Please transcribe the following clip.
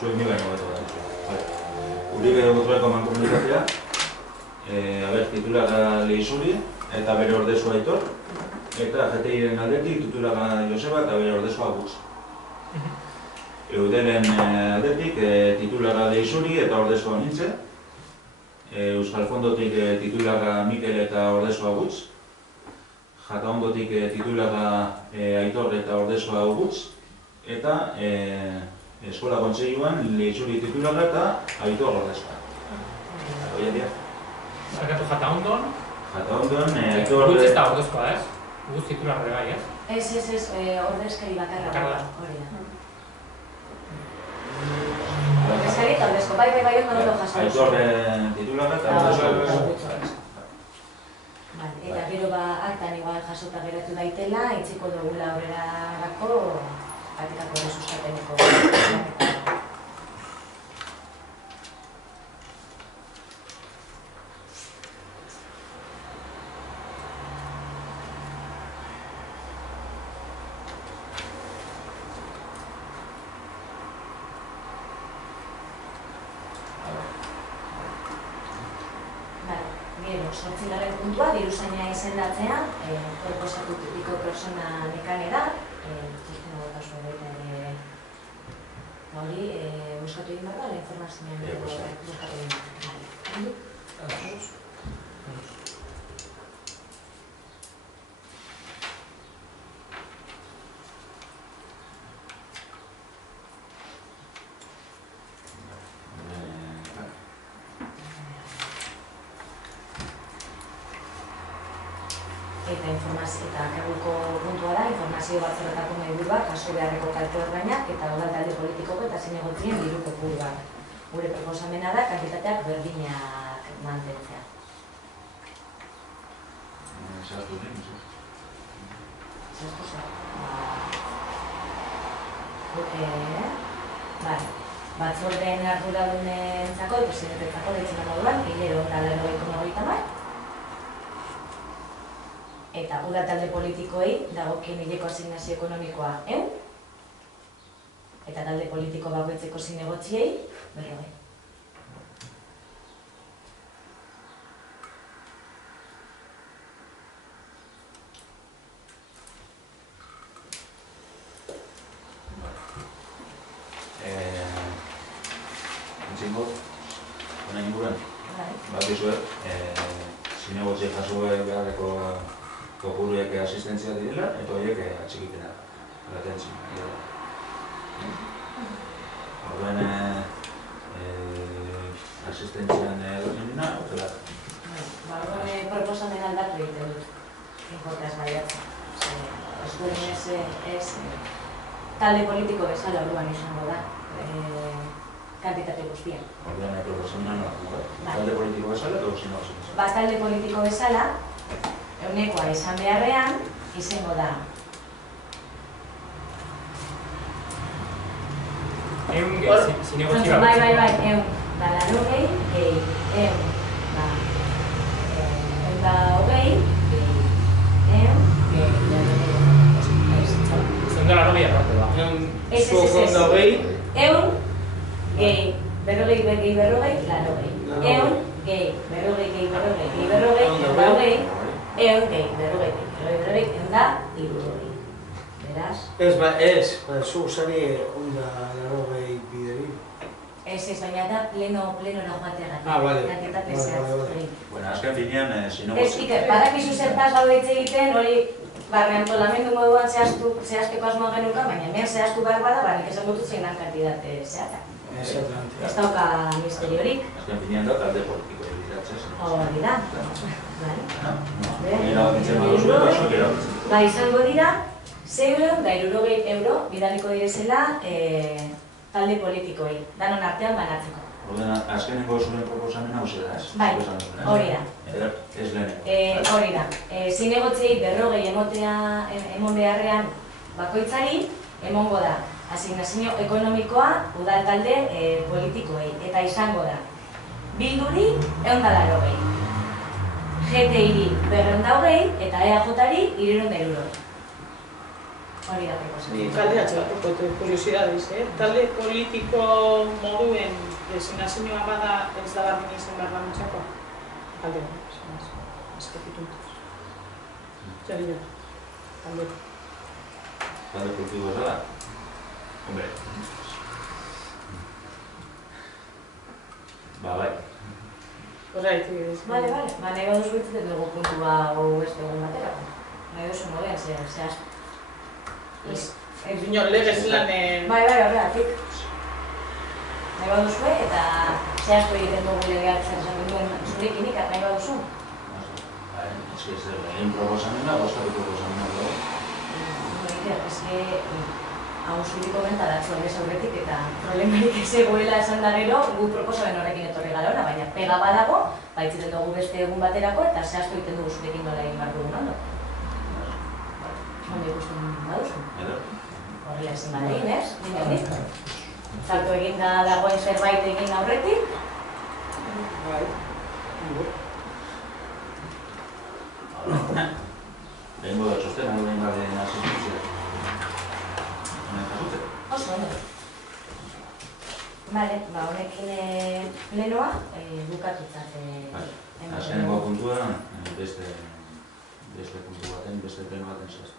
Zuek ni baino beto da. Urik egotueko mankomunitatea, titulara Lehizuri eta bere ordezkoa Aitor, eta GTIren aldetik titulara Joseba eta bere ordezkoa Guz. Eudelen aldetik titulara Lehizuri eta ordezkoa Nintze, Euskal Fondotik titulara Mikel eta ordezkoa Guz, Jataondotik titulara Aitor eta ordezkoa Guz, eta Eskola Kontseiluan Lehizuri titulara eta Aitor ordezkoa. Oia dira? Barkatu Jataondon? Jataondon, Aitor... Guz ez da ordezkoa, ez? Guz titularre bai, ez? Ez, ordezkari bakarra. Hori da. Ordezkari eta ordezko, bai, ondo jaso. Aitor titularra eta ordezkoa. Eta gero aktan igual jasota geratu daitela, itziko dugula aurrerarako patikako sustapeneko. Zortzigarren puntua, diruzaina izendatzea, proposatutiko persona nekanera, txistena botazu baita ere, hori, buskatu egin behar da, informazioan buskatu egin behar. Eta karguko puntua da, informazio batzorretako mahaiburuak jaso beharreko kalte ordainak eta udal talde politikoko eta zinegotzien diru kopuruak. Gure proposamena da, kantitateak berdinak mantentzea. Zehaztu zen, zehaztu? Zehaztu zen. Batzordeen arduradunentzako, presidentetzako deitzen moduan, hilero ondala 9,30. Eta udal talde politikoei dagokien hileko asignazio ekonomikoa 100, eta talde politiko bakoitzeko zinegotziei 40. Entzingo, honen inguruan, bakizuet, zinegotziek jaso beharreko kopuruek asistentzia direla, eta horiek atxikipena latentzia. Orduen asistentzian egoten dina, horrela. Orduen proposamen aldatu egiten dut, inportaz baiatzen. Eskuren ez talde politiko bezala orduan izango da, kantitate guztian. Orduen proposamen talde politiko bezala, edo zinegotzi bezala? Talde politiko bezala, eunekoa izan beharrean, izango da. Egun gehi, zinegotzi bat. Bai, egun da larogei, egun da hogei, egun da larogei aparte da. Egun gehi, berrogei, larogei. Egun gehi, berrogei, larogei. Egun gehi, berrogei, egun da, irurogei. Beraz? Ez, zu zari onda larogei bideri. Ez, baina da pleno joateagatik. Bale. Kantitate zehatz. Bueno, azken finean, zinegotzi... Ez, Iker, badakizu zertaz gaude hitz egiten, hori reantolamendu moduan zehazteko asmoa genuka, baina hemen zehaztu behar bada, nik esan dut zein dan kantitate zehatzak. Ez dauka misteriorik. Azken finean da, talde politiko egitatzez. Hori da. Izango dira, 660 bidaliko direzela talde politikoei, danon artean banatzeko. Azkeneko zuen proposamen hau zera, ez? Bai, hori da. Ez leheneko. Hori da. Zinegotziei 40 emon beharrean bakoitzari, emongo da asignazio ekonomikoa udal talde politikoei. Eta izango da, Bilduri 180. GTIri 220 eta EAJri 360. Hori da proposamena. proposatzen. Galderatxe bat, kuriosidades, talde politiko moduen designazioa bada ez da bardin izan behar da mutxako? Galde, eskapituntuz. Txarina, talde. Talde politiko ez da? Hombre. Bai. Horregatik ez. Bale, nahi baduzu bitzitzen dugu puntua hau beste egun batera. Nahi duzu modean, zehaztu. Ez bino, legez lan... Bai, horregatik. Nahi baduzue eta zehaztu egiten dugu legeak zer esan duen zurekin ikat nahi baduzu. Ez que zer egin proposamena, bostatu proposamena dago. Ez que hau zuriko bentaratzu aldez aurretik eta problemarik ez egoela esan da gero gu proposamen horrekin etorri gara hona, baina pega badago, baitziten dugu beste egun baterako eta zehaztu egiten dugu zurekin nola egin behar dugun ondo. Ondo ikusten baduzu. Horrela ezin bada egin, ez? Dinetik. Salto egin da dagoen zerbait egin aurretik. Bai. Lehenko da txostena, lehen garen asistentzia. Oso, ondo. Bale, honekin lehenoa bukatutzat. Azkenengo puntua, beste puntu baten, beste pleno baten zehaztu.